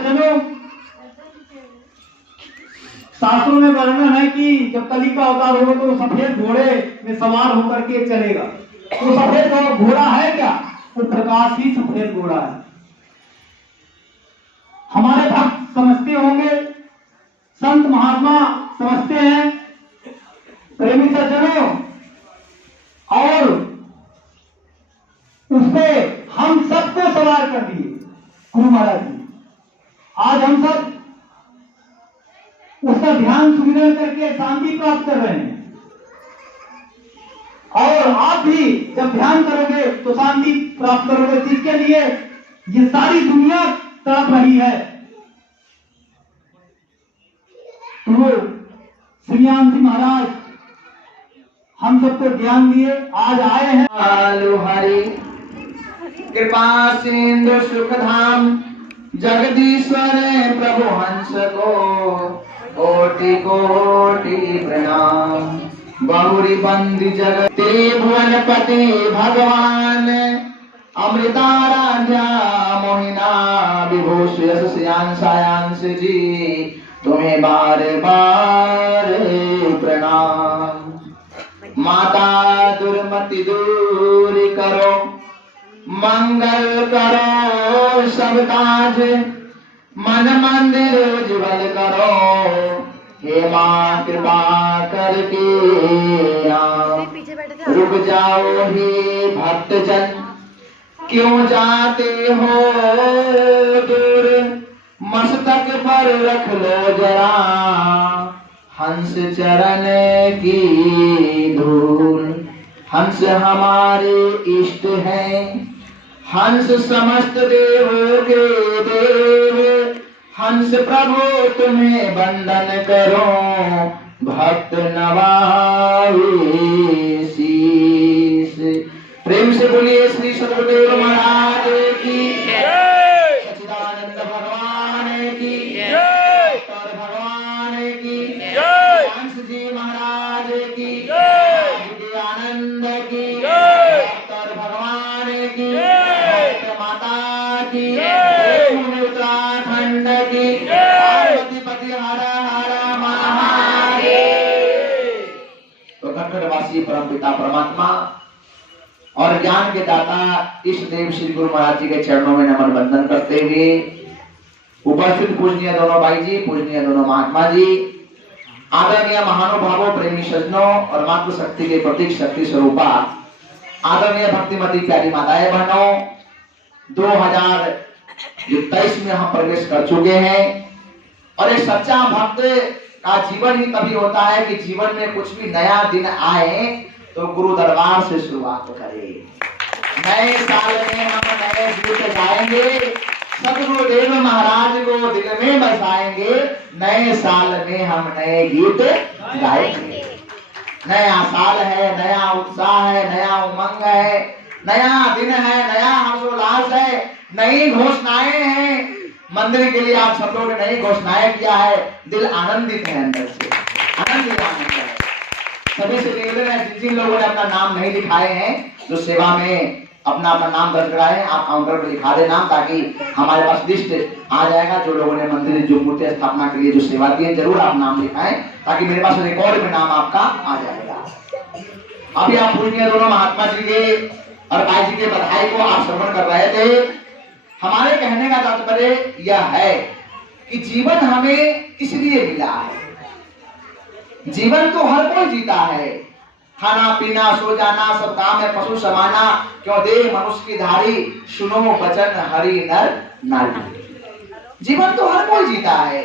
सज्जनों, शास्त्रों में वर्णन है कि जब कली का अवतार होगा तो सफेद घोड़े में सवार होकर के चलेगा। तो सफेद घोड़ा है क्या? वो प्रकाश ही सफेद घोड़ा है। हमारे भक्त समझते होंगे, संत महात्मा समझते हैं, प्रेमी सज्जनों, और उससे हम सबको सवार कर दिए गुरु महाराज जी। आज हम सब उसका ध्यान सुमिरन करके शांति प्राप्त कर रहे हैं, और आप भी जब ध्यान करोगे तो शांति प्राप्त करोगे, जिसके लिए ये सारी दुनिया तड़प रही है। तो श्रीयान जी महाराज हम सबको ज्ञान दिए, आज आए हैं। आलु हरि कृपा सिंधु सुख धाम जगदीश्वर प्रभु हंस को कोटि कोटि प्रणाम। बहुरी बंदी जगते भुवनपति भगवान अमृताराध्या मोहिना विभूषि श्यांश जी तुम्हें बार बार प्रणाम। माता दुर्मति दूर करो, मंगल करो सब काज, मन मंदिर उज्ज्वल करो, हे मां कृपा करके रुक जाओ हे भक्त जन, क्यों जाते हो दूर, मस्तक पर रख लो जरा हंस चरण की धूल। हंस हमारे इष्ट हैं, हंस समस्त देवों के देव, हंस प्रभु तुम्हें वंदन करो, भक्त नवाए शीस। प्रेम से बोलिए श्री सदगुरुदेव महाराज की जय, सच्चिदानंद भगवान की जय, और भगवान की जय, हंस जी महाराज की जय, आनंद की जय, और भगवान की जय, माता की जय, उत्तराखंड की जय, पति हर हर महादेव। तो खंडवासी परम पिता परमात्मा और ज्ञान के दाता इष्ट देव श्री गुरु महाराज जी के चरणों में नमन बंदन करते हुए उपस्थित पूजनीय दोनों भाई जी, पूजनीय दोनों महात्मा जी, आदरणीय महानुभावों, प्रेमी सज्जनों और मातृ शक्ति के प्रतीक शक्ति स्वरूपा आदरणीय भक्तिमती प्यारी माताएं बहनों, 2023 में हम प्रवेश कर चुके हैं। और एक सच्चा भक्त का जीवन ही तभी होता है कि जीवन में कुछ भी नया दिन आए तो गुरु दरबार से शुरुआत करें। नए साल में हम नए गीत गाएंगे, सदगुरुदेव महाराज को दिल में बसाएंगे, नए साल में हम नए गीत गाएंगे। नया साल है, नया उत्साह है, नया उमंग है, नया दिन है, नया हर्षोल्लास है, नई घोषणाएं हैं। मंदिर के लिए आप सब लोगों ने नई घोषणाएं किया है, दिल आनंदित है, अंदर से आनंद है। सभी से निवेदन है, जिन लोगों ने अपना नाम नहीं लिखाए हैं, जो सेवा में अपना नाम दर्ज कराए, आप काउंटर पर लिखा दे नाम, ताकि हमारे पास लिस्ट आ जाएगा। जो लोगों ने मंदिर जो मूर्ति स्थापना के लिए जो सेवा दी है, जरूर आप नाम लिखाएं, ताकि मेरे पास रिकॉर्ड में नाम आपका आ जाएगा। अभी आप पूजनीय दोनों महात्मा जी के और भाई जी के बधाई को आप श्रवण कर रहे थे। हमारे कहने का तात्पर्य यह है कि जीवन हमें इसलिए मिला है। जीवन तो हर कोई जीता है, खाना पीना सो जाना सब काम है, पशु समाना, क्यों देह मनुष्य की धारी, सुनो बचन हरि नर नारी। जीवन तो हर कोई जीता है,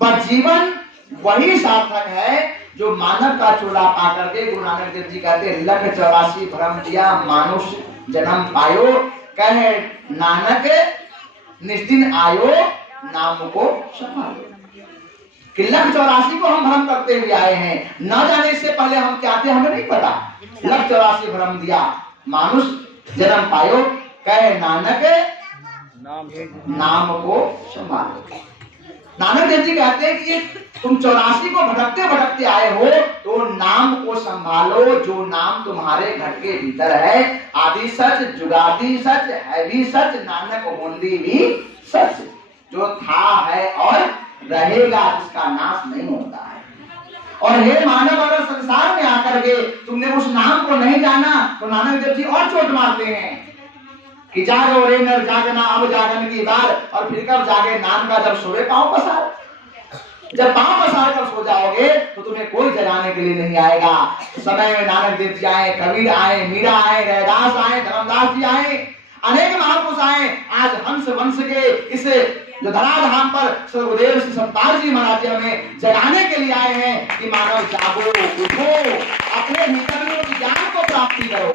पर जीवन वही सार्थक है जो मानव का चूल्हा पा करके, गुरु नानक देव जी कहते हैं, लख 84 भ्रम दिया मानुष जन्म पायो, कहे नानक निस्दिन आयो नाम को संभालो। कि लख 84 को हम भ्रम करते हुए आए हैं, न जाने से पहले हम क्या थे हमें नहीं पता। लख 84 भ्रम दिया मानुष जन्म पायो, कहे नानक नाम को संभालो। नानक देव जी कहते हैं कि ये तुम 84 को भटकते भटकते आए हो, तो नाम को संभालो, जो नाम तुम्हारे घर के भीतर है। आदि सच, जुगादि सच, है भी सच, नानक ओनली भी सच। जो था है और रहेगा, जिसका नाश नहीं होता है। और हे मानव, अगर संसार में आकर के तुमने उस नाम को नहीं जाना तो नानक देव जी और चोट मारते हैं कि जागो रे नर जागना अब जागन की बार, और फिर कब जागे नाम का जब सोए पांव पसार। जब पांव पसार कर सो जाओगे तो तुम्हें कोई जगाने के लिए नहीं आएगा। समय में नानक देव जी आए, कबीर आए, मीरा आए, रैदास आए, धर्मदास जी आए, अनेक महापुरुष आए। आज हंस वंश के इस जो धराधाम पर सदगुरुदेव श्री सतपाल जी महाराज जी हमें जगाने के लिए आए हैं कि मानव जागो, उठो, अपने भीतर में ज्ञान को प्राप्ति करो।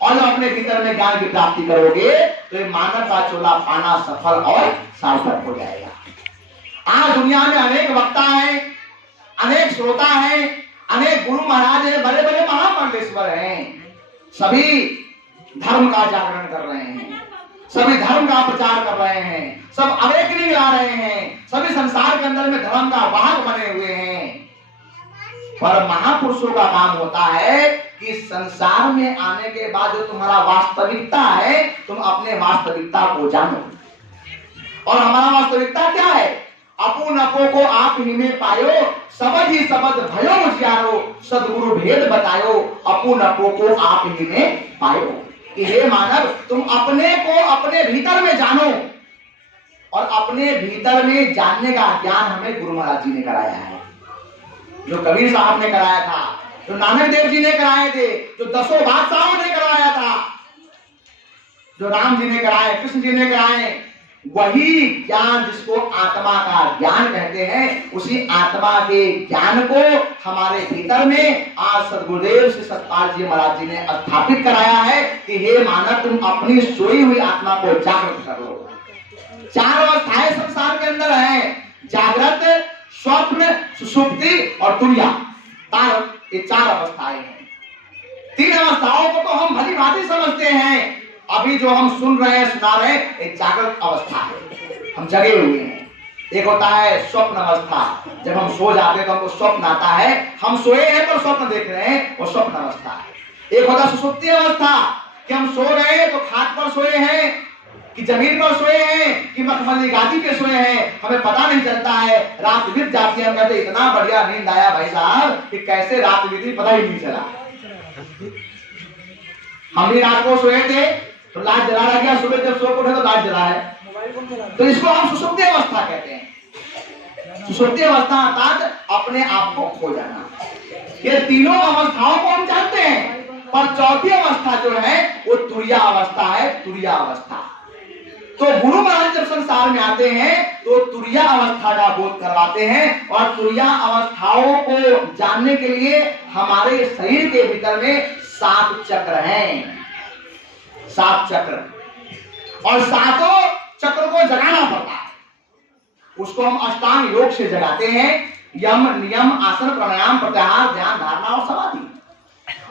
और जब अपने भीतर में ज्ञान की प्राप्ति करोगे तो ये मानव का चोला पाना सफल और सार्थक हो जाएगा। आज दुनिया में अनेक वक्ता हैं, अनेक श्रोता हैं, अनेक गुरु महाराज हैं, बड़े बड़े महामंडलेश्वर हैं। सभी धर्म का जागरण कर रहे हैं, सभी धर्म का प्रचार कर रहे हैं, सब अवेकनिंग ला रहे हैं, सभी संसार के अंदर में धर्म का वाहक बने हुए हैं। पर महापुरुषों का काम होता है कि संसार में आने के बाद जो तुम्हारा वास्तविकता है, तुम अपने वास्तविकता को जानो। और हमारा वास्तविकता क्या है? अपुन अपो को आप ही में पायो, सबद ही सबद भयो उजियारो, सदगुरु भेद बतायो, अपुन अपो को आप ही में पायो। कि हे मानव, तुम अपने को अपने भीतर में जानो। और अपने भीतर में जानने का ज्ञान हमें गुरु महाराज जी ने कराया है, जो कबीर साहब ने कराया था, जो नानक देव जी ने कराए थे, जो 10 बादशाहों ने कराया था, जो राम जी ने कराए, कृष्ण जी ने कराए। वही ज्ञान जिसको आत्मा का ज्ञान कहते हैं, उसी आत्मा के ज्ञान को हमारे भीतर में आज सदगुरुदेव श्री सतपाल जी महाराज जी ने स्थापित कराया है कि हे मानव, तुम अपनी सोई हुई आत्मा को जागृत कर लो। 4 अवस्थाएं संसार के अंदर हैं, जागृत, स्वप्न, सुषुप्ति और तुर्या। ये 4 अवस्थाएं हैं। 3 अवस्थाओं को तो हम भली भांति समझते हैं। अभी जो हम सुन रहे हैं, सुना रहे हैं, एक जागृत अवस्था है, हम जगे हुए हैं। एक होता है स्वप्न अवस्था, जब हम सो जाते हैं तो हमको स्वप्न आता है, हम सोए हैं पर स्वप्न देख रहे हैं, वो स्वप्न अवस्था है। एक होता है सुषुप्ति अवस्था, कि हम सो रहे हैं तो खाट पर सोए हैं, कि जमीन पर सोए हैं, कि मखमली गादी पे सोए हैं, हमें पता नहीं चलता है। रात बीत जाती है, हम कहते इतना बढ़िया नींद आया भाई साहब कि कैसे रात बीती पता ही नहीं चला। हम भी रात को सोए थे तो लाइट जला रहा गया, सुबह जब सो उठे तो लाइट जला है, तो इसको हम सुषुप्ति अवस्था कहते हैं। सुषुप्ति अवस्था अर्थात अपने आप को खो जाना। ये तीनों अवस्थाओं को हम जानते हैं, पर चौथी अवस्था जो है वो तुर्या अवस्था है, तुर्या अवस्था। तो गुरु महाराज जब संसार में आते हैं तो तुर्या अवस्था का बोध करवाते हैं। और तुर्या अवस्थाओं को जानने के लिए हमारे शरीर के भीतर में 7 चक्र हैं, 7 चक्र, और 7 चक्र को जगाना पड़ता है। उसको हम अष्टांग योग से जगाते हैं, यम, नियम, आसन, प्राणायाम, प्रत्याहार, ध्यान, धारणा और समाधि।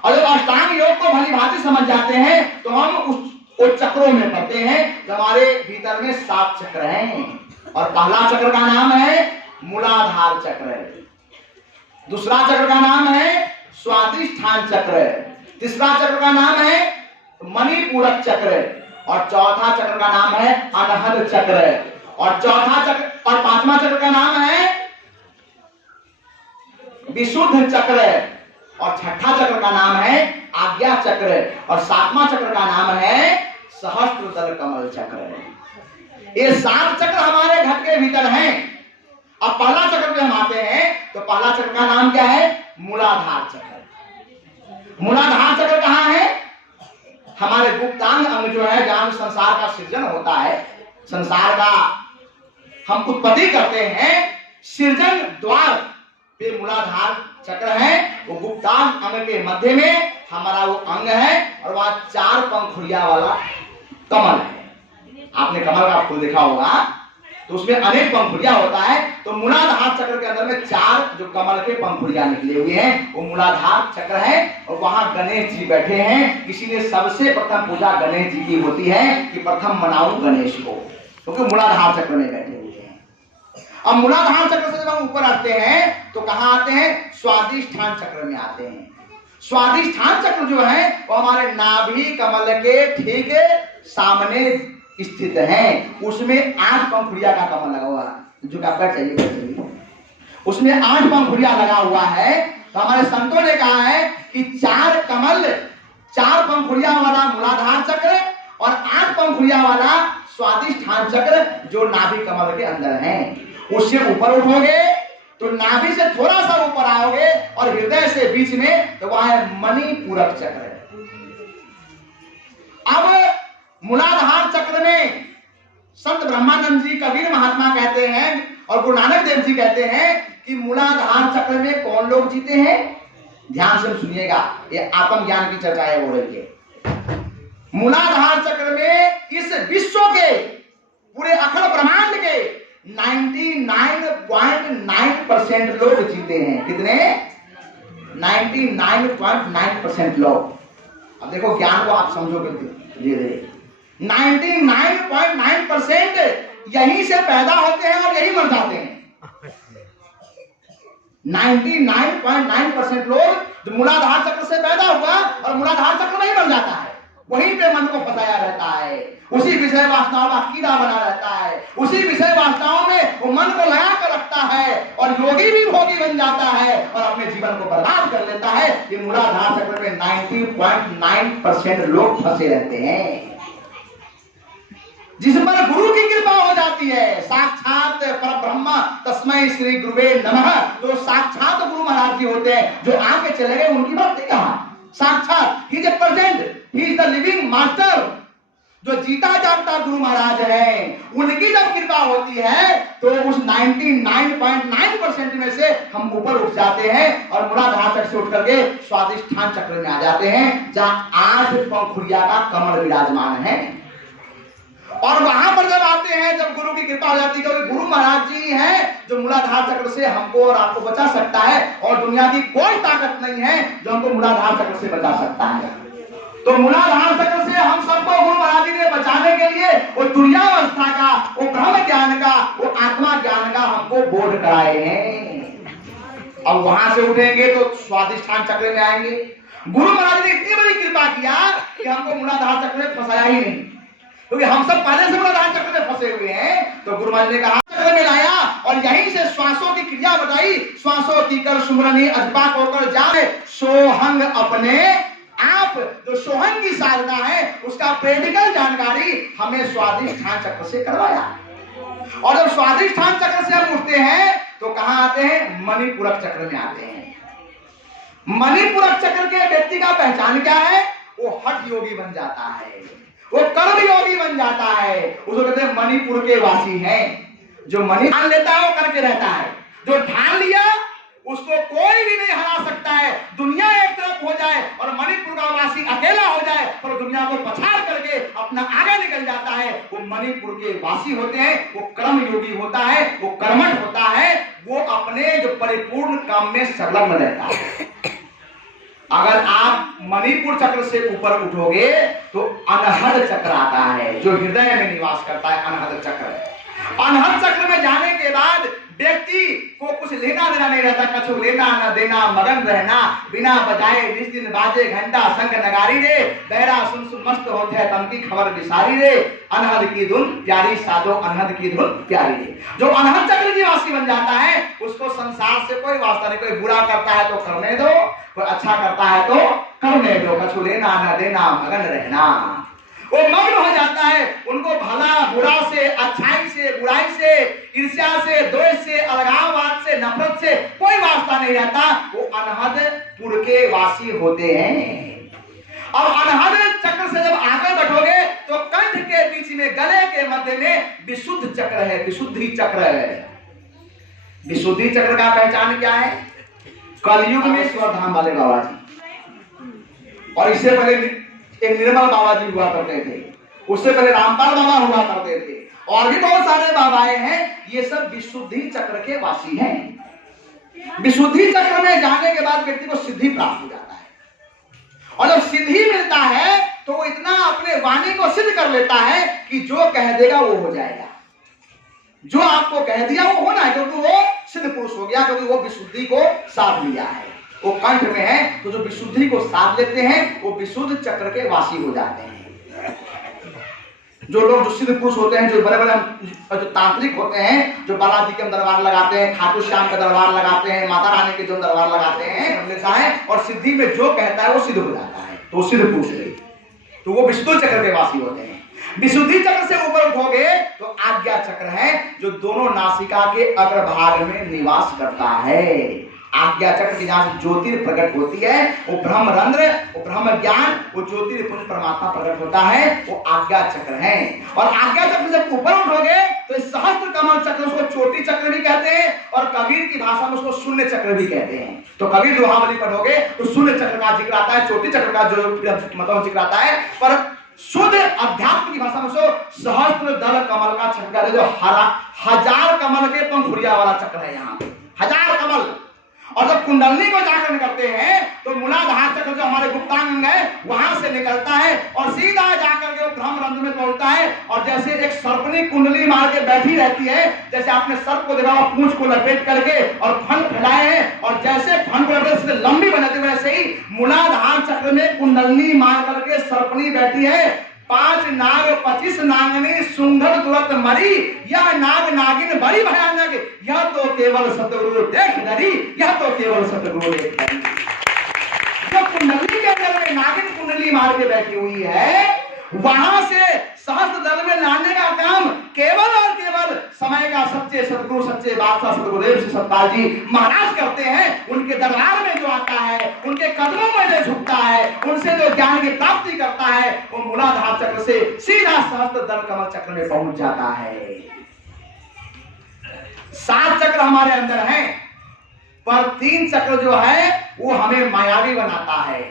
और जब अष्टांग योग को भली भांति समझ जाते हैं तो हम उस चक्रों में पढ़ते हैं। हमारे भीतर में 7 चक्र हैं। और पहला चक्र का नाम है मूलाधार चक्र, दूसरा चक्र का नाम है स्वादिष्ठान चक्र, तीसरा चक्र का नाम है मणिपूरक चक्र, और चौथा चक्र का नाम है अनहद चक्र, और चौथा चक्र और 5वां चक्र का नाम है विशुद्ध चक्र, और 6ठा चक्र का नाम है आज्ञा चक्र, और 7वां चक्र का नाम है सहस्त्रदल कमल चक्र। ये 7 चक्र हमारे घट के भीतर हैं। अब पहला चक्र पे हम आते हैं तो पहला चक्र का नाम क्या है? मूलाधार चक्र। मूलाधार चक्र कहां है? हमारे गुप्तांग अंग जो है, जहां संसार का सृजन होता है, संसार का हम उत्पत्ति करते हैं, सृजन द्वार पे मूलाधार चक्र है। वो गुप्तांग अंग के मध्य में हमारा वो अंग है, और वहां 4 पंखुड़िया वाला कमल है। आपने कमल का फूल देखा होगा तो उसमें अनेक पंखुड़िया होता है। तो मूलाधार चक्र के अंदर में 4 जो कमल के पंखुड़िया निकले हुए हैं, वो मूलाधार चक्र है। और वहां गणेश जी बैठे हैं, इसीलिए सबसे प्रथम पूजा गणेश जी की होती है कि प्रथम मनाऊं गणेश को, क्योंकि मूलाधार चक्र में बैठे हुए हैं। अब मूलाधार चक्र से जब हम ऊपर आते हैं तो कहां आते हैं? स्वादिष्ठान चक्र में आते हैं। स्वादिष्ठान चक्र जो है वो हमारे नाभि कमल के ठीक सामने स्थित हैं, उसमें 8 पंखुड़िया का कमल लगा हुआ है। जो आपका चाहिए उसमें 8 पंखुड़िया लगा हुआ है। तो हमारे संतों ने कहा है कि 4 कमल, 4 पंखुड़िया वाला मूलाधार चक्र और 8 पंखुड़िया वाला स्वादिष्ठान चक्र जो नाभि कमल के अंदर है। उससे ऊपर उठोगे तो नाभि से थोड़ा सा ऊपर आओगे और हृदय से बीच में तो वहां है मणिपूरक चक्र। अब मूलाधार चक्र में संत ब्रह्मानंद जी, कबीर महात्मा कहते हैं और गुरु नानक देव जी कहते हैं कि मूलाधार चक्र में कौन लोग जीते हैं। ध्यान से सुनिएगा, ये आत्म ज्ञान की चर्चा है। हो रही है मूलाधार चक्र में इस विश्व के पूरे अखंड ब्रह्मांड के 99.9% लोग जीते हैं। कितने? 99.9% लोग। अब देखो ज्ञान को आप समझोगे धीरे धीरे। 99.9% यहीं से पैदा होते हैं और यहीं मर जाते हैं। 99.9% लोग जो मूलाधार चक्र से पैदा हुआ और मूलाधार चक्र में ही मर जाता है। वहीं पे मन को फंसाया रहता है, उसी विषय वासनाओं का कीड़ा बना रहता है, उसी विषय वासनाओं में वो मन को लगा कर रखता है और योगी भी भोगी बन जाता है और अपने जीवन को बर्बाद कर लेता है। कि मूलाधार चक्र में 90.9% लोग फंसे रहते हैं। जिस पर गुरु की कृपा हो जाती है, साक्षात परब्रह्म तस्मै श्री गुरुवे नमः, तो साक्षात गुरु महाराज जी होते हैं। जो आके चले गए उनकी बात नहीं कहा, साक्षात he is a present, he is the living master. जो जीता जागता गुरु महाराज है, उनकी जब कृपा होती है तो उस 99.9% में से हम ऊपर उठ जाते हैं और मूलाधार चक्र से उठ करके स्वादिष्ठान चक्र में आ जाते हैं, जहां 8 पंखुड़िया का कमल विराजमान है। और वहां पर जब आते हैं, जब गुरु की कृपा हो जाती है, क्योंकि गुरु महाराज जी हैं जो मूलाधार चक्र से हमको और आपको बचा सकता है, और दुनिया की कोई ताकत नहीं है जो हमको मूलाधार चक्र से बचा सकता है। तो मूलाधार चक्र से हम सबको गुरु महाराज जी ने बचाने के लिए वो तुरीयावस्था का, वो ब्रह्म ज्ञान का, वो आत्मा ज्ञान का हमको बोध कराए हैं। अब वहां से उठेंगे तो स्वादिष्ठान चक्र में आएंगे। गुरु महाराज ने इतनी बड़ी कृपा किया कि हमको मूलाधार चक्र में फंसाया ही नहीं, क्योंकि हम सब पहले से मूलाधार चक्र में फंसे हुए हैं। तो गुरु महाराज ने कहा चक्र में लाया और यहीं से श्वासों की क्रिया बताई। श्वासों की कर सुमरनी अजपा होकर जाए सोहंग अपने आप। जो सोहंग की साधना है उसका प्रैक्टिकल जानकारी हमें स्वादिष्ठान चक्र से करवाया। और जब स्वादिष्ठान चक्र से हम उठते हैं तो कहां आते हैं? मणिपूरक चक्र में आते हैं। मणिपूरक चक्र के व्यक्ति का पहचान क्या है? वो हठ योगी बन जाता है, वो कर्म योगी बन जाता है। उसको कहते हैं मणिपुर के वासी हैं। जो मणि ठान लेता है वो करके रहता है। जो ठान लिया उसको कोई भी नहीं हरा सकता है। दुनिया एक तरफ हो जाए और मणिपुर का वासी अकेला हो जाए और दुनिया को पछाड़ करके अपना आगे निकल जाता है, वो मणिपुर के वासी होते हैं। वो कर्म योगी होता है, वो कर्मठ होता है, वो अपने जो परिपूर्ण काम में संलग्न रहता है। अगर आप मणिपुर चक्र से ऊपर उठोगे तो अनहद चक्र आता है, जो हृदय में निवास करता है। अनहद चक्र, अनहद चक्र में जाने के बाद व्यक्ति को कुछ लेना देना नहीं रहता। कछु लेना न देना, मगन रहना, बिना बजाए जिस दिन बाजे घंटा शंख नगारी रे, बहरा सुन सुन मस्त होते है तम की खबर विसारी रे। अनहद की धुन प्यारी साधो, अनहद की धुन प्यारी रे। जो अनहद चक्र निवासी बन जाता है उसको संसार से कोई वास्ता नहीं। कोई बुरा करता है तो करने दो, कोई अच्छा करता है तो करने दो। कछु लेना न देना, मगन रहना। वो मग्न हो जाता है। उनको भला बुरा से, अच्छाई से, बुराई से, ईर्ष्या से, द्वेष से, अलगाववाद से, नफरत से कोई वास्ता नहीं रहता। वो अनहदपुर के वासी होते हैं। अब अनहद चक्र से जब आगे बढ़ोगे तो कंठ के बीच में, गले के मध्य में विशुद्ध चक्र है, विशुद्धि चक्र है। विशुद्धि चक्र का पहचान क्या है? कलयुग में स्वधाम वाले बाबा जी, और इससे पहले एक निर्मल बाबा जी हुआ करते थे, उससे पहले रामपाल बाबा हुआ करते थे, और भी बहुत सारे बाबाएं हैं। ये सब विशुद्धि चक्र के वासी हैं। विशुद्धि चक्र में जाने के बाद व्यक्ति को सिद्धि प्राप्त हो जाता है, और जब सिद्धि मिलता है तो वो इतना अपने वाणी को सिद्ध कर लेता है कि जो कह देगा वो हो जाएगा। जो आपको कह दिया वो होना है, क्योंकि वो सिद्ध पुरुष हो गया, क्योंकि वो विशुद्धि को साध लिया है। वो कंठ में है तो जो विशुद्धि को साध लेते हैं वो विशुद्ध चक्र के वासी हो जाते हैं। जो लोग जो सिद्ध पुरुष होते हैं, जो बड़े बड़े जो तांत्रिक होते हैं, जो बालाजी के दरबार लगाते हैं, खाटू श्याम के दरबार लगाते हैं, माता रानी के जो दरबार लगाते हैं, लेता है और सिद्धि में जो कहता है वो सिद्ध हो जाता है, तो सिद्ध पुरुष है, तो वो विशुद्ध चक्र के वासी होते हैं। विशुद्धि चक्र से ऊपर उठोगे तो आज्ञा चक्र है, जो दोनों नासिका के अग्रभाग में निवास करता है। आज्ञा चक्र की जहां ज्योति प्रकट होती है, वो ब्रह्म रंध्र, वो ब्रह्म ज्ञान, वो ज्योतिर्पुंज परमात्मा प्रकट होता है, वो आज्ञा चक्र है। और आज्ञा चक्र जब ऊपर उठोगे तो सहस्त्र कमल चक्र, उसको चोटी चक्र भी कहते हैं, और कबीर की भाषा में उसको शून्य चक्र भी कहते हैं। तो कबीर दोहावली पढ़ोगे तो शून्य चक्र का जिक्र आता है, चोटी चक्र का जो मतलब जिक्र आता है, पर शुद्ध अध्यात्म की भाषा में सहस्त्र दल कमल का चक्र, जो हजार कमल के पंखुड़िया वाला चक्र है, यहाँ पे हजार कमल। और जब कुंडलनी को जागरण करते हैं तो मूलाधार चक्र जो हमारे गुप्तांग है वहां से निकलता है और सीधा जाकर के ब्रह्म रंध्र में पहुंचता है। और जैसे एक सर्पनी कुंडली मार के बैठी रहती है, जैसे आपने सर्प को देखा पूंछ को लपेट करके और फन फैलाए हैं, और जैसे फन को लपेट लंबी बनाते हुए, वैसे ही मूलाधार चक्र में कुंडलनी मार करके सर्पनी बैठी है। 5 नाग 25 नागनी सुंदर तुरंत मरी, यह नाग नागिन बड़ी भयानक, यह तो केवल सतगुरु देख डरी, यह तो केवल सतगुरु देख डरी। जो कुंडली के अंदर में नागिन कुंडली मार के बैठी हुई है, वहां से सहस्त्र दल में लाने का काम केवल और केवल समय का सच्चे सतगुरु, सच्चे बादशाह सतगुरुदेव श्री सतपाल जी महाराज करते हैं। उनके दरबार में जो आता है, उनके कदमों में जो झुकता है, उनसे जो ज्ञान की प्राप्ति करता है, वो मूलाधार चक्र से सीधा सहस्त्र दल कमल चक्र में पहुंच जाता है। 7 चक्र हमारे अंदर हैं, पर 3 चक्र जो है वो हमें मायावी बनाता है,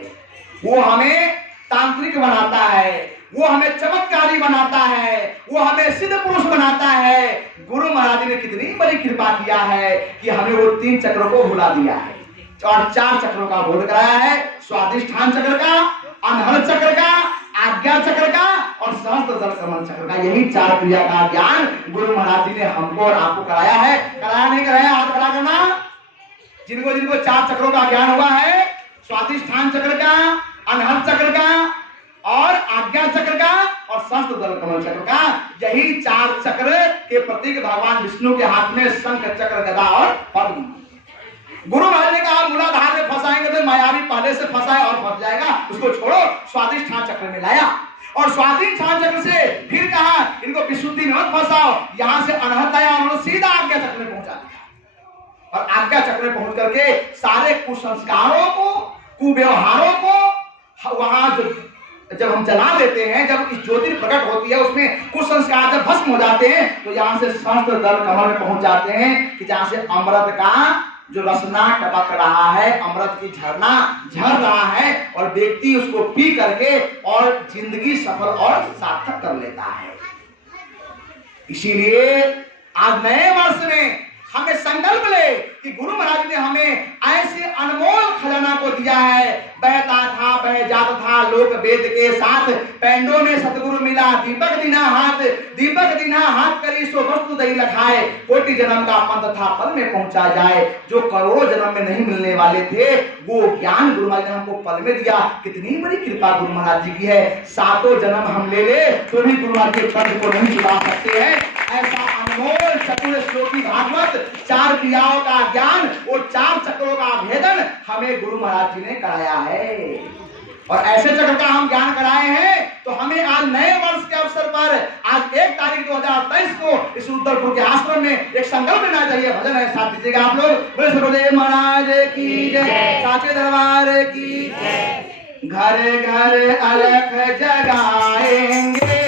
वो हमें तांत्रिक बनाता है, वो हमें चमत्कारी बनाता है, वो हमें सिद्ध पुरुष बनाता है। गुरु महाराज ने कितनी बड़ी कृपा किया है कि हमें वो 3 चक्रों को भुला दिया है और 4 चक्रों का बोध कराया है, स्वादिष्ठान चक्र का, अनहद चक्र का, आज्ञा चक्र का और सहस्त्र दल कमल चक्र का। यही 4 क्रिया का ज्ञान गुरु महाराज जी ने हमको और आपको कराया है। कराया नहीं कराया? हाथ खड़ा करना। जिनको जिनको 4 चक्रों का ज्ञान हुआ है, स्वादिष्ठान चक्र का, अनहद चक्र का और आज्ञा चक्र का और सहस्त्र दल कमल चक्र का, यही 4 चक्र के प्रतीक भगवान विष्णु के हाथ में शंख, चक्र, गदा और पद्म। गुरु महाराज ने कहा मूलाधार में फंसाएंगे तो मायावी पहले से फंसा है और फंस जाएगा, उसको छोड़ो, स्वादिष्ठान चक्र में लाया। और स्वादिष्ठान चक्र से फिर कहा इनको विशुद्धि में मत फंसाओ, यहां से अनहद आया और सीधा आज्ञा चक्र में पहुंचा दिया। और आज्ञा चक्र में पहुंच करके सारे कुसंस्कारों को, कुव्यवहारों को वहां जो जब हम जला देते हैं, जब इस ज्योति प्रकट होती है, उसमें कुछ संस्कार जब भस्म हो जाते हैं, तो यहाँ से सहस्त्र दल कमल में पहुंच जाते हैं कि जहां से अमृत का जो रसना टपक रहा है, अमृत की झरना झर रहा है और व्यक्ति उसको पी करके और जिंदगी सफल और सार्थक कर लेता है। इसीलिए आज नए वर्ष में हमें संकल्प ले कि गुरु महाराज ने हमें ऐसे अनमोल खजाना को दिया है। बहता था बह जाता था लोक वेद के साथ, पैंडों में सतगुरु मिला दीपक दीना हाथ, दीपक दीना हाथ करी सो वस्तु दही लखाए, कोटि जन्म का पंथ था पल में पहुंचा जाए। जो करोड़ों जन्म में नहीं मिलने वाले थे वो ज्ञान गुरु महाराज ने हमको पल में दिया। कितनी बड़ी कृपा गुरु महाराज जी की है। 7 जन्म हम ले ले तो भी गुरु महाराज के कर्ज को नहीं चुका सकते हैं। ऐसा अनमोल चतुर श्लोकी भागवत, 4 क्रियाओं का ज्ञान और 4 चक्रों का भेदन हमें गुरु महाराज जी ने कराया है। और ऐसे चक्र का हम ज्ञान कराए हैं, तो हमें आज नए वर्ष के अवसर पर आज 1 तारीख 2023 को इस रुद्रपुर के आश्रम में एक संकल्प लेना चाहिए। भजन है, साथ दीजिएगा आप लोग। बोले सतगुरुदेव महाराज की जय, साचे दरबार की जय। घर घर अलख जगाएंगे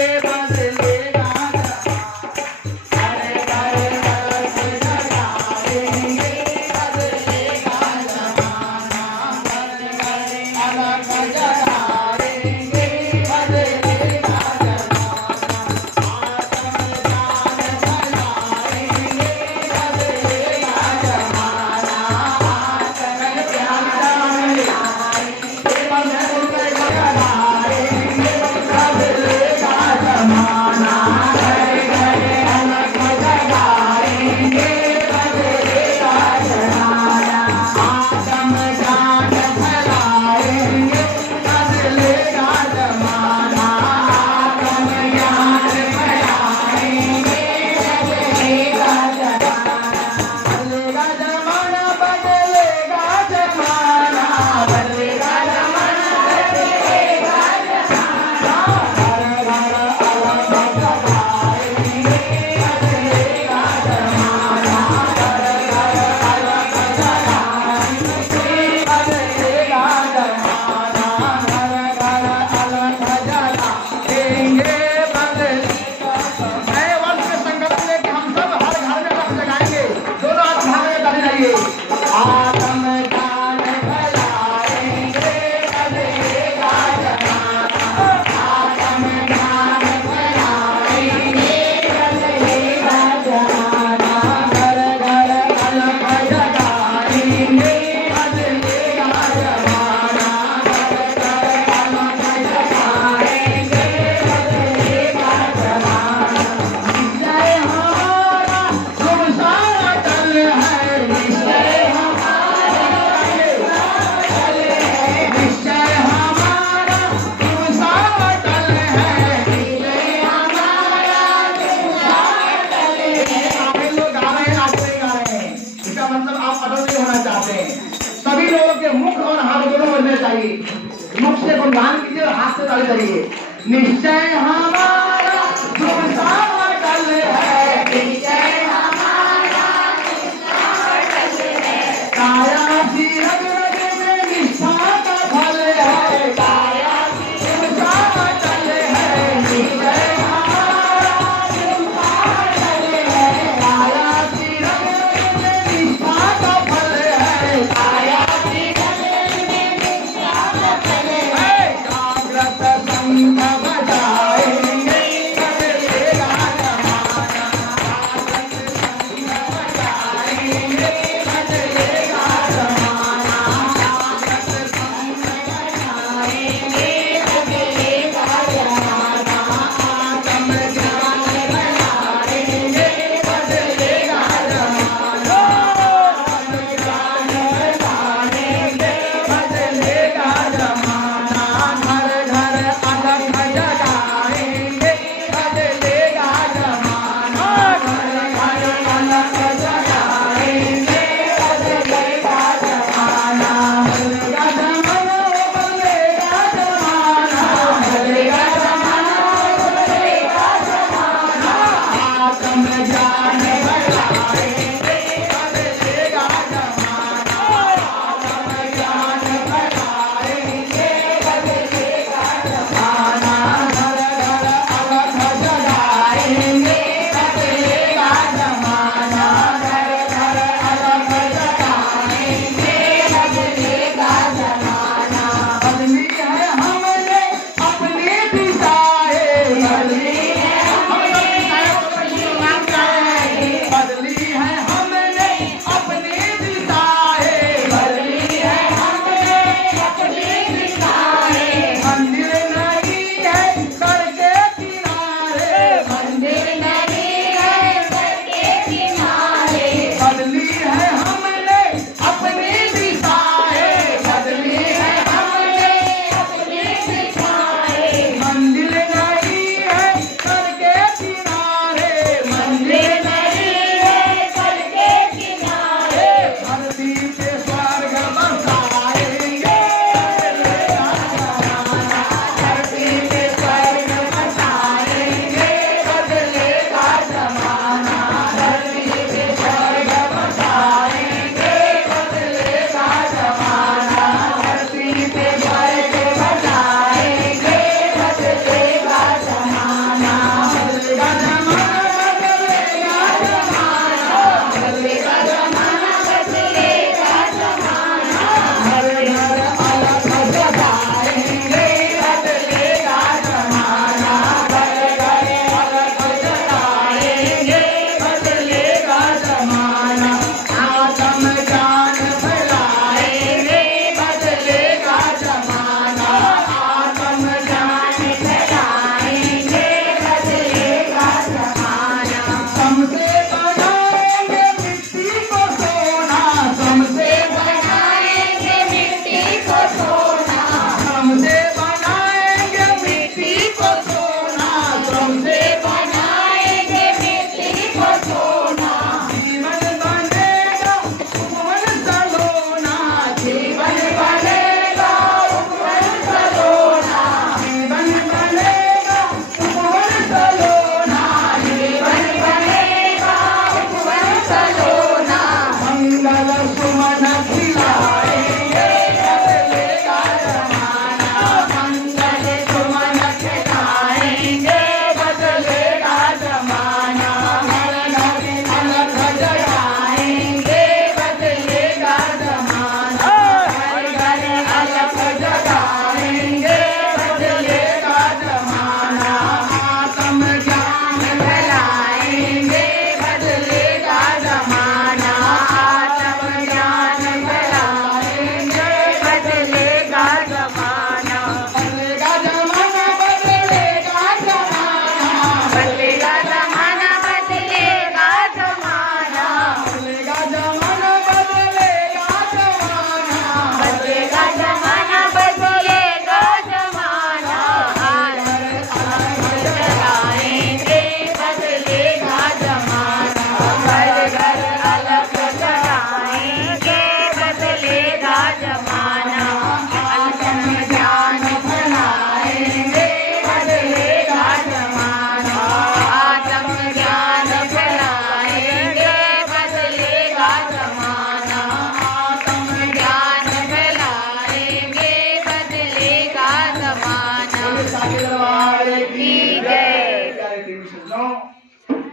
तुम ध्यान कीजिए और हाथ से ताली करिए। निश्चय हमारा शुभ समाकल है, निश्चय हमारा शुभ समाकल है, काया सी रग रग में निष्ठा का फल है, काया सी शुभ समाकल है, निश्चय हमारा शुभ समाकल है, काया सी रग रग में निष्ठा का फल है, काया सी रग रग में निष्ठा का फल है, जागृत संघ बजाएंगे, प्यारे देवी सज्जनों,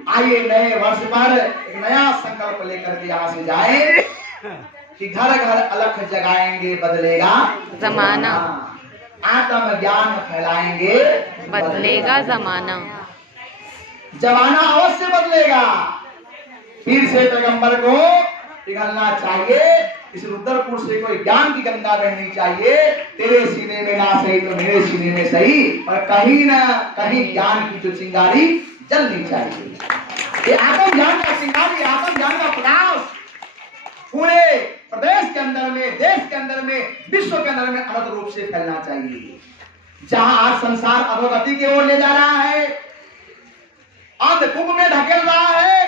आइए नए वर्ष पर एक नया संकल्प लेकर के यहाँ से जाए कि घर घर अलख जगाएंगे, बदलेगा जमाना, आत्म ज्ञान फैलाएंगे, बदलेगा जमाना। जमाना अवश्य बदलेगा। फिर से पैगंबर को पिघलना चाहिए। इस रुद्रपुर से कोई ज्ञान की गंगा बहनी चाहिए। तेरे सीने में ना सही तो मेरे सीने में सही, और कहीं ना कहीं ज्ञान की जो चिंगारी जलनी चाहिए। ये आत्म ज्ञान का चिंगारी, आत्म ज्ञान का प्रकाश पूरे प्रदेश के अंदर में, देश के अंदर में, विश्व के अंदर में अनंत रूप से फैलना चाहिए। जहां आज संसार अधोगति की ओर ले जा रहा है, अंधकुंभ में ढकेल रहा है,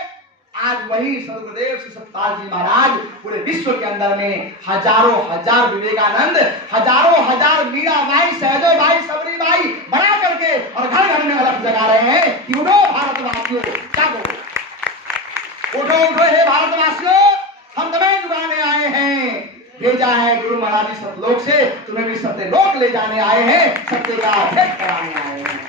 आज वही सदगुरुदेव श्री सतपाल जी महाराज पूरे विश्व के अंदर में हजारों हजार विवेकानंद, हजारों हजार मीराबाई, सहजोबाई, सबरीबाई बना करके और घर घर में अलख जगा रहे हैं कि उठो भारतवासियों, जागो, उठो उठो हे भारतवासियों, हम तुम्हें जुगाने आए हैं। भेजा है गुरु महाराज जी सतलोक से, तुम्हें भी सत्यलोक ले जाने आए हैं, सत्य का भेद कराने आए हैं।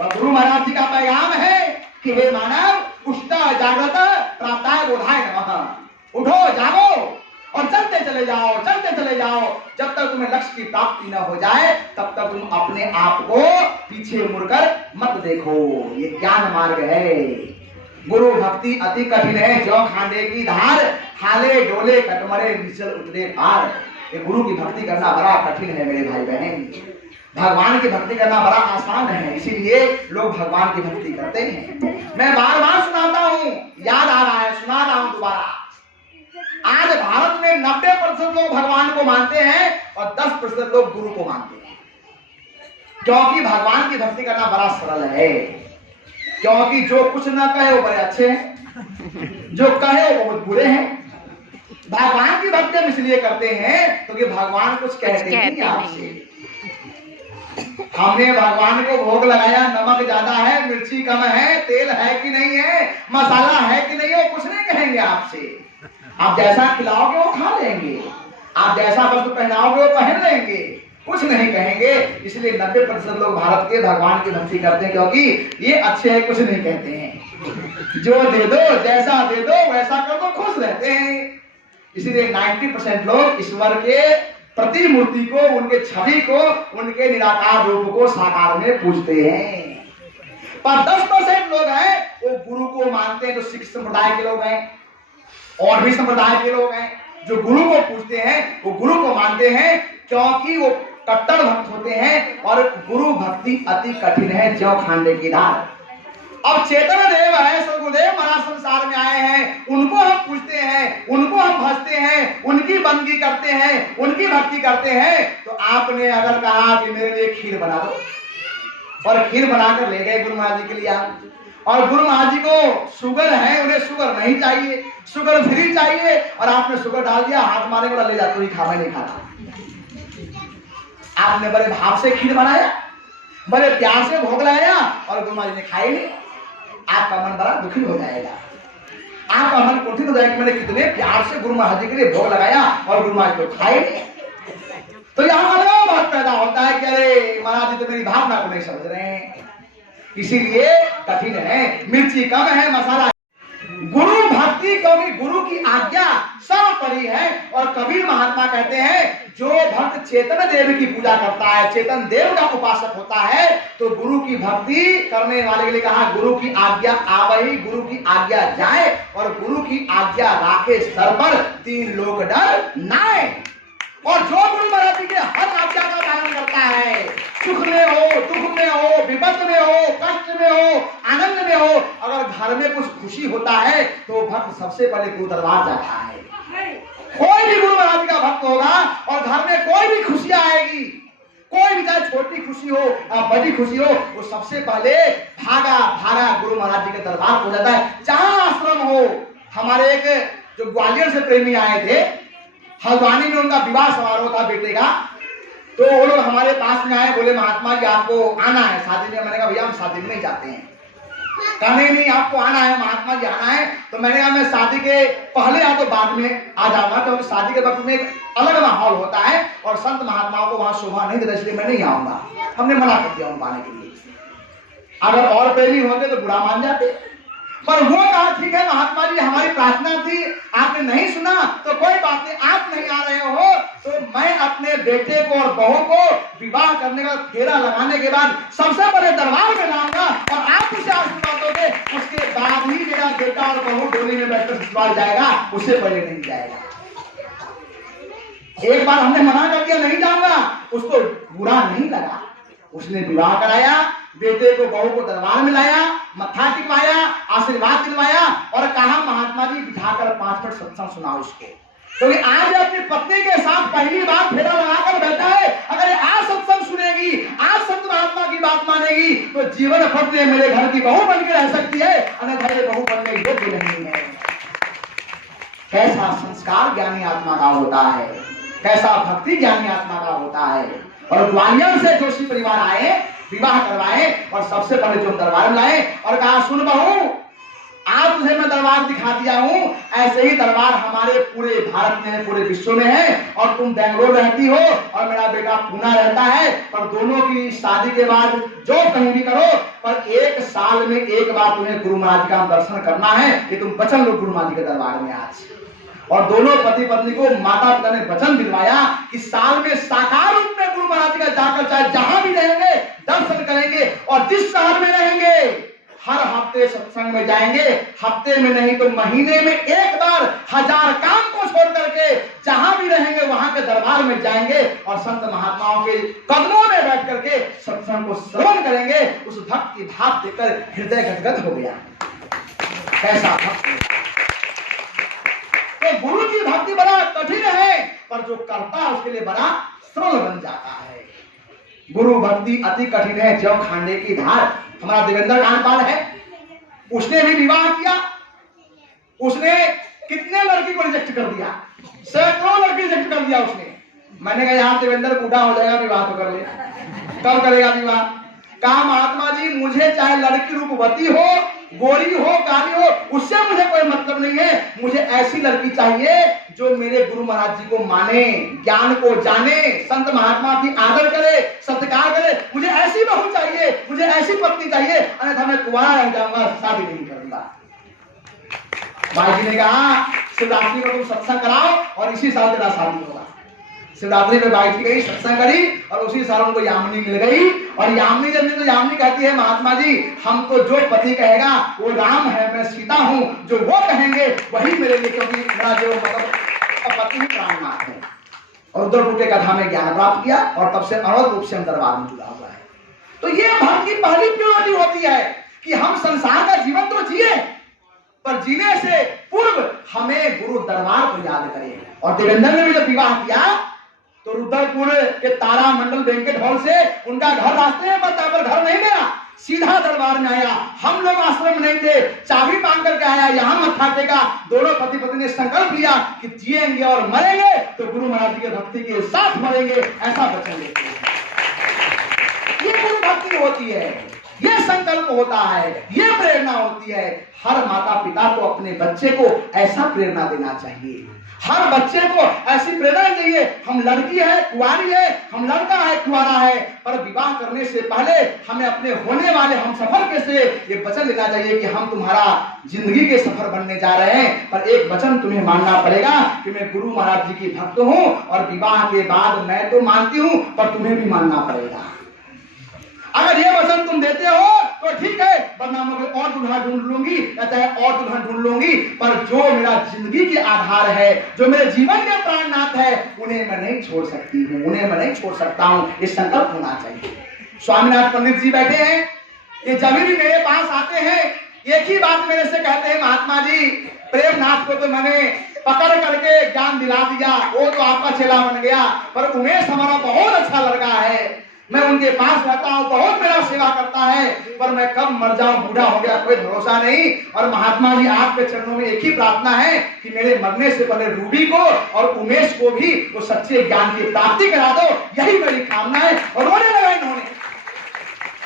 और गुरु महाराज जी का पैगाम है कि हे मानव, उष्टा जागृत प्राप्ताय बोधाय नमः। उठो, जागो और चलते चले जाओ, चलते चले जाओ। जब तक तुम्हें लक्ष्य की प्राप्ति न हो जाए, तब तक तुम अपने आप को पीछे मुड़कर मत देखो। ये ज्ञान मार्ग है। गुरु भक्ति अति कठिन है, जो खांडे की धार, हाले डोले कटमरे निचल उतरे पार। ये गुरु की भक्ति करना बड़ा कठिन है मेरे भाई बहन। भगवान की भक्ति करना बड़ा आसान है, इसीलिए लोग भगवान की भक्ति करते हैं। मैं बार बार सुनाता हूँ, याद आ रहा है, सुना रहा हूँ दोबारा। आज भारत में 90% लोग भगवान को मानते हैं और 10% लोग गुरु को मानते हैं। क्योंकि भगवान की भक्ति करना बड़ा सरल है। क्योंकि जो कुछ ना कहे वो बड़े अच्छे हैं, जो कहे वो बहुत बुरे हैं। भगवान की भक्ति हम इसलिए करते हैं क्योंकि भगवान कुछ कहते नहीं आपसे। हमने भगवान को भोग लगाया, नमक ज्यादा है, मिर्ची कम है, तेल है कि नहीं है, मसाला है कि नहीं है, कुछ नहीं कहेंगे आपसे। आप जैसा खिलाओगे वो खा लेंगे, आप जैसा वस्त्र पहनाओगे वो पहन लेंगे, कुछ नहीं कहेंगे। इसलिए 90% लोग भारत के भगवान की भक्ति करते हैं, क्योंकि ये अच्छे हैं, कुछ नहीं कहते हैं। जो दे दो, जैसा दे दो वैसा कर दो, खुश रहते हैं। इसलिए 90% लोग ईश्वर के प्रतिमूर्ति को, उनके छवि को, उनके निराकार रूप को साकार में पूजते हैं। पर 10% लोग हैं वो गुरु को मानते हैं, जो सिख संप्रदाय के लोग हैं और भी संप्रदाय के लोग हैं, जो गुरु को पूजते हैं, वो गुरु को मानते हैं क्योंकि वो कट्टर भक्त होते हैं। और गुरु भक्ति अति कठिन है, ज्यों खांडे की धार। अब चेतन देव है, सदगुरुदेव महाराज संसार में आए हैं, उनको हम पूजते हैं, उनको हम भजते हैं, उनकी बंदगी करते हैं, उनकी भक्ति करते हैं। तो आपने अगर कहा कि मेरे लिए खीर बना दो, और खीर बनाकर ले गए गुरु महाराज जी के लिए आप, और गुरु महाराज जी को शुगर है, उन्हें शुगर नहीं चाहिए, शुगर फ्री चाहिए, और आपने शुगर डाल दिया, हाथ मारे बोला ले जा तू ही खा, मैं नहीं खाता। आपने बड़े भाव से खीर बनाया, बड़े प्यार से भोग लगाया, और गुरु महाराज जी ने खाई नहीं। आपका मन बड़ा दुखी हो जाएगा, आपका मन कुंठित हो जाएगा, मैंने कितने प्यार से गुरु महाराज जी के लिए भोग लगाया और गुरु महाराज को खाए नहीं। तो यहाँ बात पैदा होता है कि अरे महाराज जी तो मेरी भावना को नहीं समझ रहे हैं। इसीलिए कठिन है, मिर्ची कम है, मसाला। गुरु भक्ति, क्योंकि गुरु की आज्ञा सर्वोपरि है। और कबीर महात्मा कहते हैं, जो भक्त चेतन देव की पूजा करता है, चेतन देव का उपासक होता है, तो गुरु की भक्ति करने वाले के लिए कहा, गुरु की आज्ञा आवही, गुरु की आज्ञा जाए, और गुरु की आज्ञा राखे सर पर, 3 लोक डर नाए। और जो गुरु महाराज जी के हर आज्ञा का पालन करता है, सुख में हो, दुख में हो, विपद में हो, कष्ट में हो, आनंद में हो, अगर घर में कुछ खुशी होता है तो भक्त सबसे पहले गुरु दरबार जाता है। कोई भी गुरु महाराज का भक्त होगा और घर में कोई भी खुशियां आएगी, कोई भी चाहे छोटी खुशी हो या बड़ी खुशी हो, वो सबसे पहले भागा भागा गुरु महाराज जी के दरबार हो जाता है, जहां आश्रम हो। हमारे एक जो ग्वालियर से प्रेमी आए थे, हल्द्वानी में उनका विवाह समारोह था बेटे का, तो वो लोग हमारे पास में आए, बोले महात्मा जी आपको आना है शादी में। मैंने कहा भैया हम शादी में नहीं जाते हैं। कहा नहीं आपको आना है महात्मा जी, आना है। तो मैंने कहा मैं शादी के पहले या तो बाद में आ जाऊंगा, क्योंकि तो शादी के वक्त में एक अलग माहौल होता है और संत महात्माओं को वहां शोभा नहीं देता, इसलिए मैं नहीं आऊंगा। हमने मना कर दिया उनको आने के लिए। अगर और प्रेमी होते तो बुरा मान जाते, पर वो कहा ठीक है महात्मा जी, हमारी प्रार्थना थी, आपने नहीं सुना तो कोई बात नहीं, आप नहीं आ रहे हो तो मैं अपने बेटे को और बहू को विवाह करने का फेरा लगाने के बाद सबसे पहले दरबार में लाऊंगा और आप उसे आशीर्वाद दोगे, उसके बाद ही मेरा बेटा और बहू डोली में बैठकर ससुराल जाएगा, उससे पहले नहीं जाएगा। एक बार हमने मना कर दिया नहीं जाऊंगा, उसको बुरा नहीं लगा, उसने विवाह कराया, बेटे को बहू को दरबार में लाया, मत्था टिकवाया, आशीर्वाद दिलवाया और कहा महात्मा जी बिठाकर 5 मिनट सत्संग सुनाओ उसको, क्योंकि आज अपनी पत्नी के साथ पहली बार फेरा लगाकर बैठा है, अगर आज सत्संग सुनेगी, आज संत महात्मा की बात मानेगी तो जीवन भर में मेरे घर की बहू बन के रह सकती है, अन्यथा ये बहू बनने योग्य नहीं है। कैसा संस्कार ज्ञानी आत्मा का होता है, कैसा भक्ति ज्ञानी आत्मा का होता है। और ग्वालियर से जोशी परिवार आए, विवाह करवाए और सबसे पहले जो दरबार में लाए और कहा सुन बहू, आज तुझे मैं दरबार दिखा दिया हूं, ऐसे ही दरबार हमारे पूरे भारत में, पूरे विश्व में है, और तुम बेंगलोर रहती हो और मेरा बेटा पूना रहता है, पर दोनों की शादी के बाद जो कहीं भी करो, पर 1 साल में एक बार तुम्हें गुरु महाराज का दर्शन करना है, कि तुम वचन लो गुरु महाराज के दरबार में आज। और दोनों पति पत्नी को माता पिता ने वचन दिलवाया कि साल में साकार रूप में गुरु महाराज का जाकर चाहे जहां भी रहेंगे दर्शन करेंगे, और जिस शहर में रहेंगे हर हफ्ते सत्संग में जाएंगे, हफ्ते में नहीं तो महीने में एक बार 1000 काम को छोड़ करके जहां भी रहेंगे वहां के दरबार में जाएंगे और संत महात्माओं के कदमों में बैठ करके सत्संग को श्रवण करेंगे। उस भक्त की भाव देखकर हृदय गदगद हो गया। कैसा भक्त! तो गुरु की भक्ति बड़ा कठिन है, पर जो करता है उसके लिए बड़ा सरल बन जाता है। गुरु भक्ति अति कठिन है, जो खांडे की धार। हमारा देवेंद्र कांडपाल है, उसने भी विवाह किया, उसने कितने लड़की को रिजेक्ट कर दिया, सैकड़ों लड़की रिजेक्ट कर दिया उसने। मैंने कहा यार देवेंद्र बूढ़ा हो जाएगा, विवाह तो कर ले, कब करेगा विवाह? कहा महात्मा जी मुझे चाहे लड़की रूपवती हो, गोरी हो, काली हो, उससे मुझे कोई मतलब नहीं है, मुझे ऐसी लड़की चाहिए जो मेरे गुरु महाराज जी को माने, ज्ञान को जाने, संत महात्मा की आदर करे, सत्कार करे, मुझे ऐसी बहू चाहिए, मुझे ऐसी पत्नी चाहिए, अन्यथा मैं कुंवारा रह जाऊंगा, शादी नहीं करूंगा। भाई जी ने कहा शिवरात्रि को तुम सत्संग कराओ और इसी साल तेरा शादी होगा। शिवरात्रि में बाइक गई, सत्संग करी और उसी साल उनको यामिनी मिल गई। और यामिनी जब तो यामिनी कहती है महात्मा जी हम तो जो पति कहेगा वो राम है, मैं सीता हूँ, जो वो कहेंगे वही मेरे लिए, क्योंकि मेरा जो मतलब पति ही प्राणनाथ है। और उद्धव के कथा में ज्ञान प्राप्त किया और तब से अनवरत रूप से हम दरबार में जुड़ा हुआ है। तो ये भक्त की पहली प्रियोरिटी होती है कि हम संसार का जीवन तो जिए, पर जीने से पूर्व हमें गुरु दरबार को याद करें। और देवेंद्र ने भी जब विवाह किया तो रुद्रपुर के तारा मंडल बैंकेट हॉल से उनका घर रास्ते में पड़ता, पर घर नहीं गया, सीधा दरबार में आया। हम लोग आश्रम नहीं थे, चाबी मांग करके आया, यहाँ मत्था टेका। दोनों पति पत्नी ने संकल्प लिया कि जिएंगे और मरेंगे तो गुरु महाराज जी के भक्ति के साथ मरेंगे, ऐसा वचन लेते हैं। ये गुरु भक्ति होती है, ये संकल्प होता है, ये प्रेरणा होती है। हर माता पिता को अपने बच्चे को ऐसा प्रेरणा देना चाहिए, हर बच्चे को ऐसी प्रेरणा चाहिए। हम लड़की है, कुंवारी है, हम लड़का है, कुंवारा है, पर विवाह करने से पहले हमें अपने होने वाले हम सफर के से ये वचन लेना चाहिए कि हम तुम्हारा जिंदगी के सफर बनने जा रहे हैं, पर एक वचन तुम्हें मानना पड़ेगा कि मैं गुरु महाराज जी की भक्त हूँ, और विवाह के बाद मैं तो मानती हूँ पर तुम्हें भी मानना पड़ेगा। अगर ये वचन तुम देते हो तो ठीक है, वरना मैं और दुल्हा ढूंढ लूंगी या चाहे और दुल्हन ढूंढ लूंगी, पर जो मेरा जिंदगी के आधार है, जो मेरे जीवन के प्राणनाथ है, उन्हें मैं नहीं छोड़ सकती हूँ, उन्हें मैं नहीं छोड़ सकता हूँ। ये संकल्प होना चाहिए। स्वामीनाथ पंडित जी बैठे हैं, ये जब भी मेरे पास आते हैं एक ही बात मेरे से कहते हैं, महात्मा जी प्रेमनाथ को तो मैंने पकड़ करके ज्ञान दिला दिया, वो तो आपका चेला बन गया, पर उमेश हमारा बहुत अच्छा लड़का है, मैं उनके पास रहता हूँ, बहुत मेरा सेवा करता है, पर मैं कब मर जाऊं, बूढ़ा हो गया, कोई भरोसा नहीं। और महात्मा जी आपके चरणों में एक ही प्रार्थना है कि मेरे मरने से पहले रूबी को और उमेश को भी वो सच्चे ज्ञान की प्राप्ति करा दो, यही मेरी कामना है। और रोने लगा इन्होंने,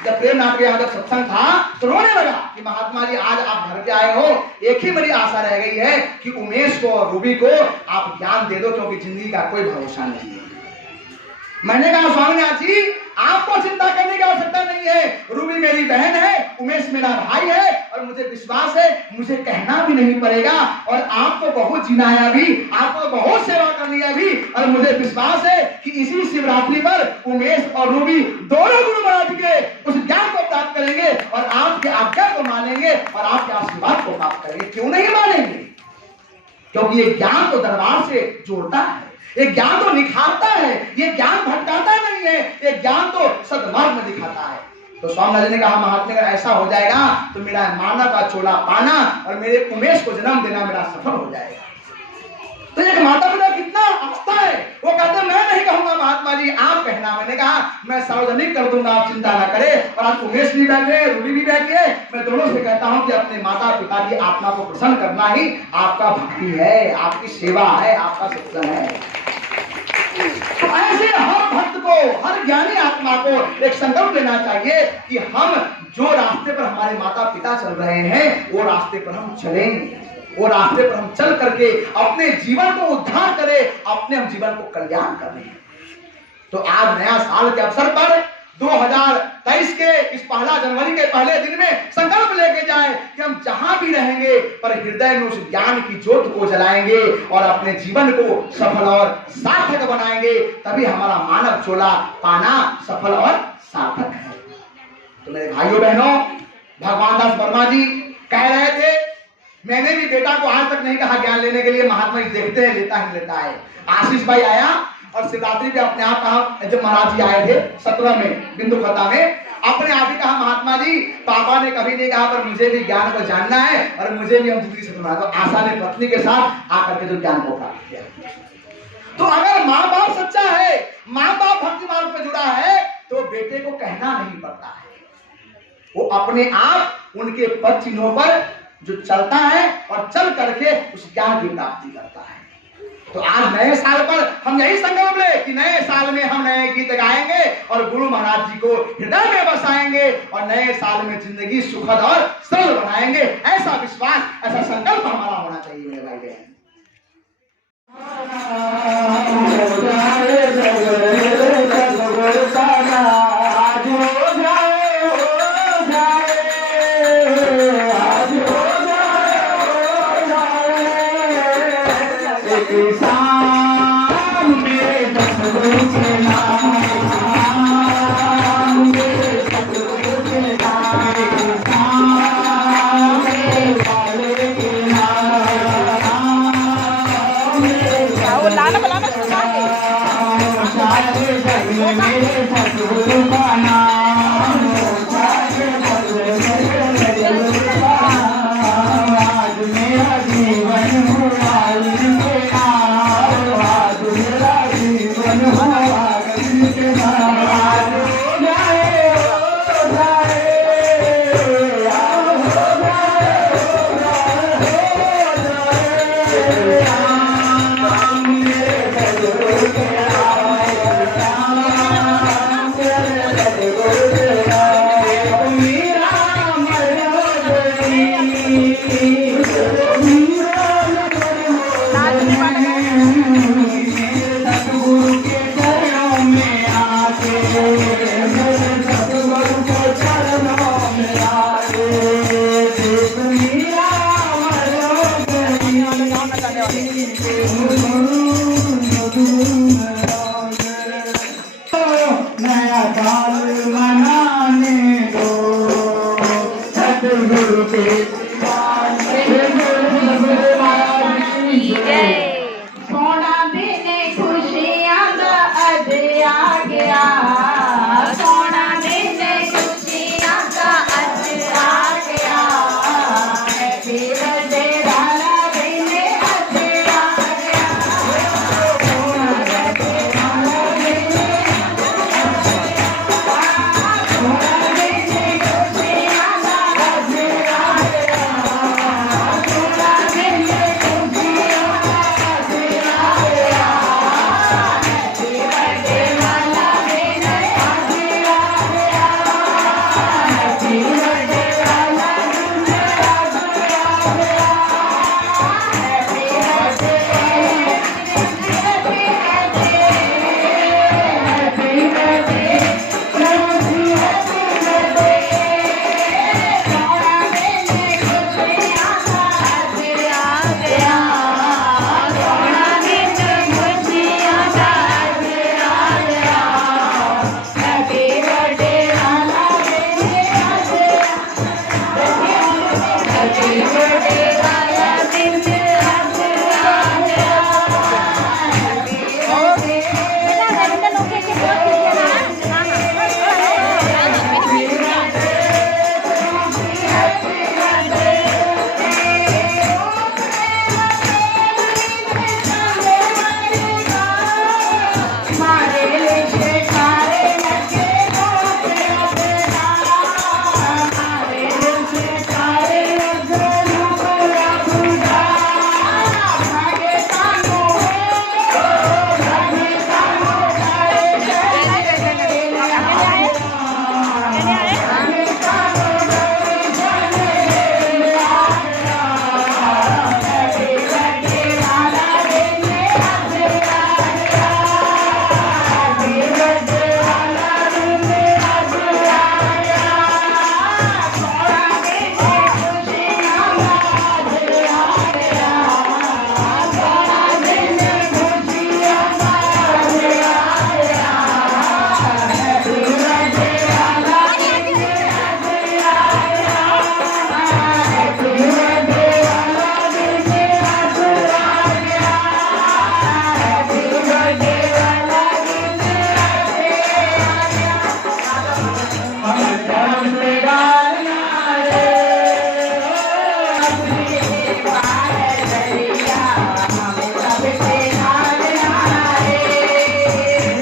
जब प्रेमनाथ के यहाँ जब सत्संग था तो रोने लगा कि महात्मा जी आज आप घर पे आए हो, एक ही मेरी आशा रह गई है कि उमेश को और रूबी को आप ज्ञान दे दो, क्योंकि जिंदगी का कोई भरोसा नहीं है। मैंने कहा स्वामीनाथ जी आपको चिंता करने की आवश्यकता नहीं है, रूबी मेरी बहन है उमेश मेरा भाई है और मुझे विश्वास है मुझे कहना भी नहीं पड़ेगा और आपको बहुत जीना है अभी, आपको बहुत सेवा करनी है अभी। और मुझे विश्वास है कि इसी शिवरात्रि पर उमेश और रूबी दोनों गुरु महाराज के उस ज्ञान को प्राप्त करेंगे और आपके आज्ञा को मानेंगे और आपके आशीर्वाद को प्राप्त करेंगे। क्यों नहीं मानेंगे? क्योंकि ये ज्ञान तो दरबार से जोड़ता है, ये ज्ञान तो निखारता है, ये ज्ञान भटकाता नहीं है, ये ज्ञान तो सद्मार्ग में दिखाता है। तो स्वामी जी ने कहा महात्मा अगर ऐसा हो जाएगा तो मेरा मानव का चोला पाना और मेरे उमेश को जन्म देना मेरा सफल हो जाएगा। तो एक माता पिता कितना आस्था है, वो कहते मैं नहीं कहूंगा महात्मा जी आप कहना। मैंने कहा मैं सार्वजनिक कर दूंगा, आप चिंता ना करें। और आज उमेश भी बैठे, रूबी भी बैठे, मैं दोनों से कहता हूं कि अपने माता पिता की आत्मा को प्रसन्न करना ही आपका भक्ति है, आपकी सेवा है, आपका सत्संग है। तो ऐसे हर भक्त को, हर ज्ञानी आत्मा को एक संकल्प लेना चाहिए कि हम जो रास्ते पर हमारे माता पिता चल रहे हैं वो रास्ते पर हम चलेंगे, वो रास्ते पर हम चल करके अपने जीवन को उद्धार करें, अपने हम जीवन को कल्याण करें। तो आज नया साल के अवसर पर 2023 के इस 1 जनवरी के पहले दिन में संकल्प लेके जाए कि हम जहां भी रहेंगे पर हृदय में उस ज्ञान की ज्योत को जलाएंगे और अपने जीवन को सफल और सार्थक बनाएंगे। तभी हमारा मानव चोला पाना सफल और सार्थक है। तो मेरे भाइयों बहनों, भगवान दास वर्मा जी कह रहे थे, मैंने भी बेटा को आज तक नहीं कहा ज्ञान लेने के लिए, महात्मा जी देखते हैं लेता ही लेता है। आशीष भाई आया और शिवरात्रि पे अपने आप कहा, जब महाराज जी आए थे 17 में बिंदु खता में, अपने आप ही कहा महात्मा जी पापा ने कभी नहीं कहा पर मुझे भी ज्ञान को जानना है और मुझे भी हम जिंदगी से सुना। तो आशा ने पत्नी के साथ आकर के जो ज्ञान को प्राप्त किया। तो अगर माँ बाप सच्चा है, माँ बाप भक्ति मार्ग पे जुड़ा है तो बेटे को कहना नहीं पड़ता है, वो अपने आप उनके पद चिन्हों पर जो चलता है और चल करके उस ज्ञान की प्राप्ति करता है। तो आज नए साल पर हम यही संकल्प ले कि नए साल में हम नए गीत गाएंगे और गुरु महाराज जी को हृदय में बसाएंगे और नए साल में जिंदगी सुखद और सरल बनाएंगे। ऐसा विश्वास, ऐसा संकल्प हमारा होना चाहिए मेरे भाई बहन।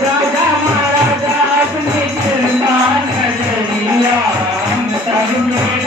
राजा महाराजा अपने गिरदान नजरिया हम सब में